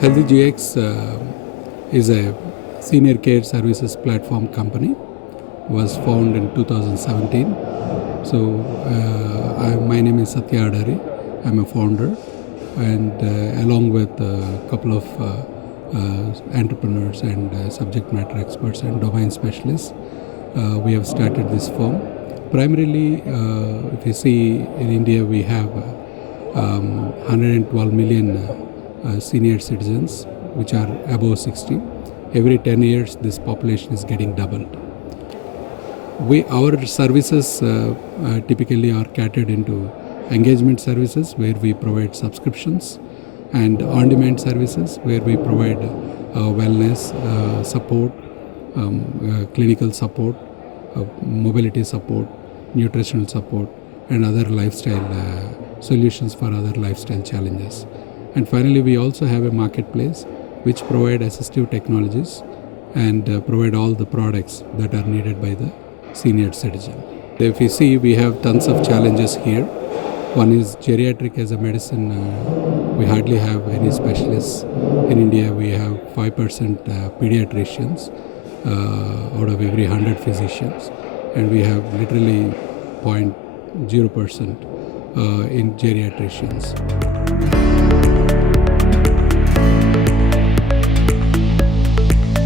Healthygx is a senior care services platform company. Was founded in 2017. So my name is Satya Adari. I'm a founder, and along with a couple of entrepreneurs and subject matter experts and domain specialists, we have started this firm. Primarily, if you see in India, we have 112 million senior citizens which are above 60. Every 10 years, this population is getting doubled. Our services typically are catered into engagement services, where we provide subscriptions, and on-demand services, where we provide wellness support, clinical support, mobility support, nutritional support, and other lifestyle solutions for other lifestyle challenges. And finally, we also have a marketplace which provide assistive technologies and provide all the products that are needed by the senior citizen. If you see, we have tons of challenges here. One is geriatric as a medicine. We hardly have any specialists. In India, we have 5% pediatricians out of every 100 physicians, and we have literally 0.0% in geriatricians.